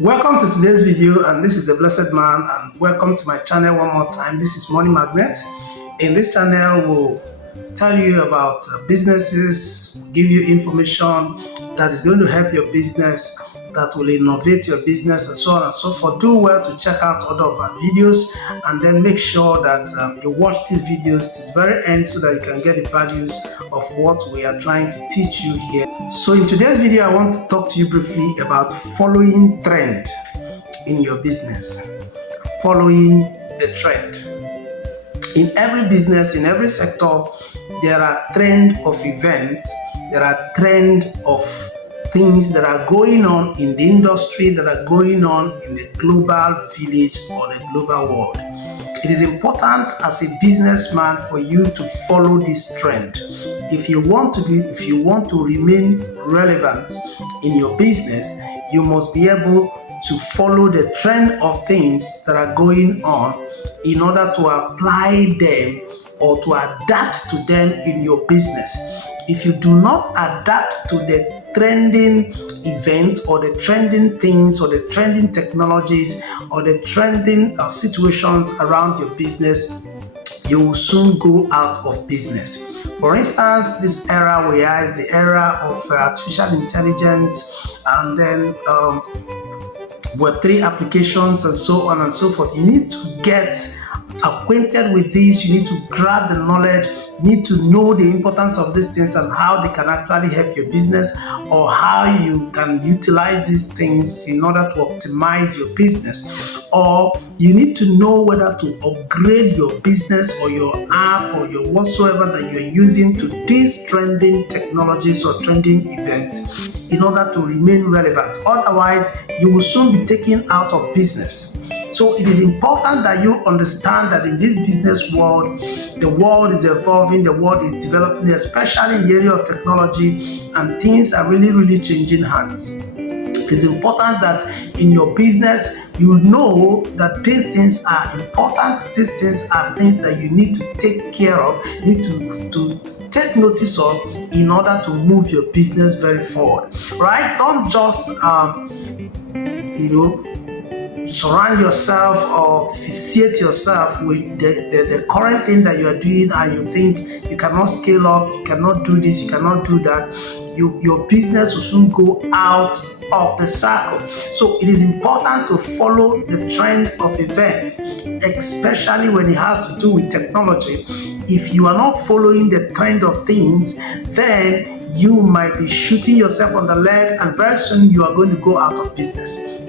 Welcome to today's video, and this is the Blessed Man, and welcome to my channel one more time. This is Money Magnet. In this channel, we'll tell you about businesses, give you information that is going to help your business, that will innovate your business, and so on and so forth. Do well to check out other of our videos, and then make sure that you watch these videos to the very end so that you can get the values of what we are trying to teach you here. So in today's video, I want to talk to you briefly about following trend in your business. Following the trend. In every business, in every sector, there are trend of events, there are trend of things that are going on in the industry, that are going on in the global village or the global world. It is important as a businessman for you to follow this trend. If you want to remain relevant in your business, you must be able to follow the trend of things that are going on in order to apply them or to adapt to them in your business. If you do not adapt to the trending events or the trending things or the trending technologies or the trending situations around your business, you will soon go out of business. For instance, this era we are is the era of artificial intelligence, and then Web3 applications, and so on and so forth. You need to get acquainted with this. You need to grab the knowledge. You need to know the importance of these things and how they can actually help your business, or how you can utilize these things in order to optimize your business. Or you need to know whether to upgrade your business or your app or your whatsoever that you're using to these trending technologies or trending events in order to remain relevant. Otherwise, you will soon be taken out of business. So it is important that you understand that in this business world, the world is evolving, the world is developing, especially in the area of technology, and things are really changing hands. It's important that in your business, you know that these things are important. These things are things that you need to take care of, need to take notice of in order to move your business very forward, right? Don't just surround yourself or fixate yourself with the current thing that you are doing, and you think you cannot scale up, you cannot do this, you cannot do that. Your business will soon go out of the circle. So it is important to follow the trend of events, especially when it has to do with technology. If you are not following the trend of things, then you might be shooting yourself on the leg, and very soon you are going to go out of business.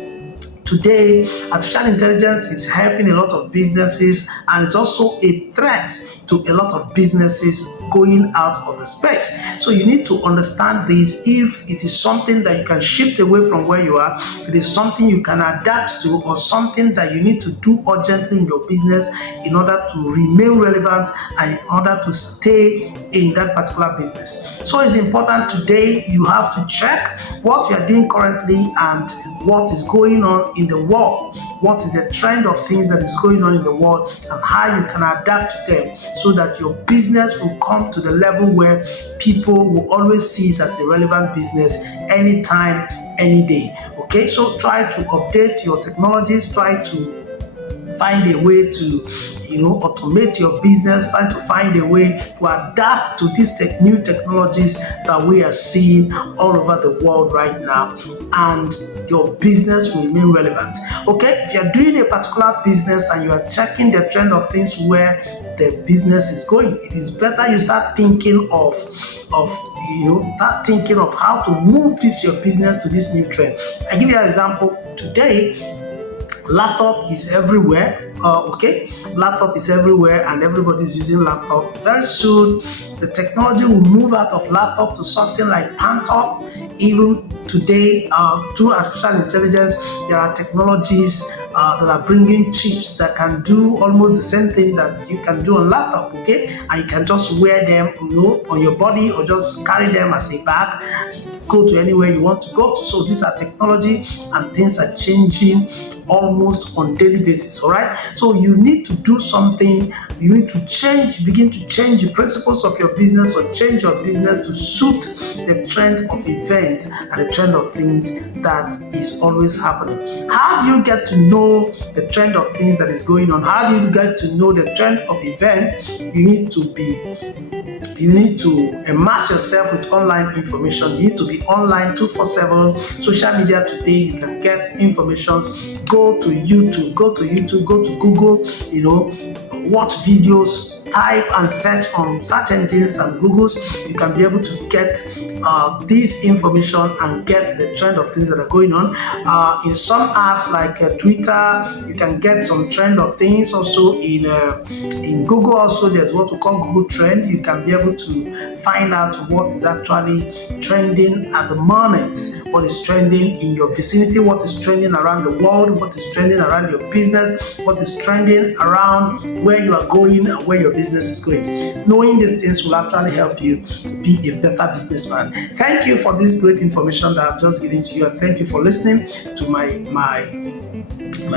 Today, artificial intelligence is helping a lot of businesses, and it's also a threat to a lot of businesses going out of the space. So you need to understand this. If it is something that you can shift away from where you are, if it is something you can adapt to, or something that you need to do urgently in your business in order to remain relevant and in order to stay in that particular business. So it's important today you have to check what you are doing currently and what is going on in the world. What is the trend of things that is going on in the world, and how you can adapt to them so that your business will come to the level where people will always see it as a relevant business anytime, any day. Okay, so try to update your technologies, try to find a way to automate your business, trying to find a way to adapt to these new technologies that we are seeing all over the world right now, and your business will remain relevant. Okay, if you're doing a particular business and you are checking the trend of things where the business is going, it is better you start thinking of how to move your business to this new trend. I give you an example. Today, laptop is everywhere. Laptop is everywhere, and everybody's using laptop. Very soon, the technology will move out of laptop to something like laptop. Even today, through artificial intelligence, there are technologies that are bringing chips that can do almost the same thing that you can do on laptop. Okay, and you can just wear them, on your body, or just carry them as a bag. Go to anywhere you want to go to. So these are technology, and things are changing almost on daily basis. All right, so you need to do something. You need to begin to change the principles of your business, or change your business to suit the trend of events and the trend of things that is always happening. How do you get to know the trend of things that is going on? How do you get to know the trend of event? You need to immerse yourself with online information. You need to be online 247. Social media today, you can get information. Go to YouTube, go to Google, watch videos, type and search on search engines and Googles. You can be able to get this information and get the trend of things that are going on. In some apps like Twitter, you can get some trend of things. Also in Google, also there's what we call Google Trend. You can be able to find out what is actually trending at the moment, what is trending in your vicinity, what is trending around the world, what is trending around your business, what is trending around where you are going and where your business is going. Knowing these things will actually help you be a better businessman. Thank you for this great information that I've just given to you, and thank you for listening to my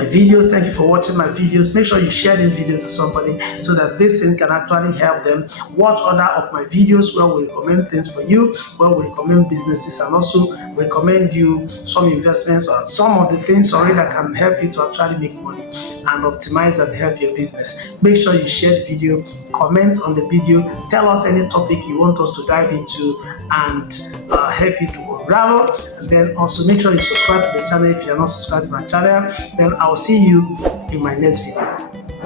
videos. Thank you for watching my videos. Make sure you share this video to somebody so that this thing can actually help them. Watch other of my videos where we recommend things for you, where we recommend businesses, and also recommend you some investments or some of the things already that can help you to actually make money and optimize and help your business. Make sure you share the video, comment on the video, tell us any topic you want us to dive into and help you to unravel. And then also make sure you subscribe to the channel if you are not subscribed to my channel. Then I'll see you in my next video.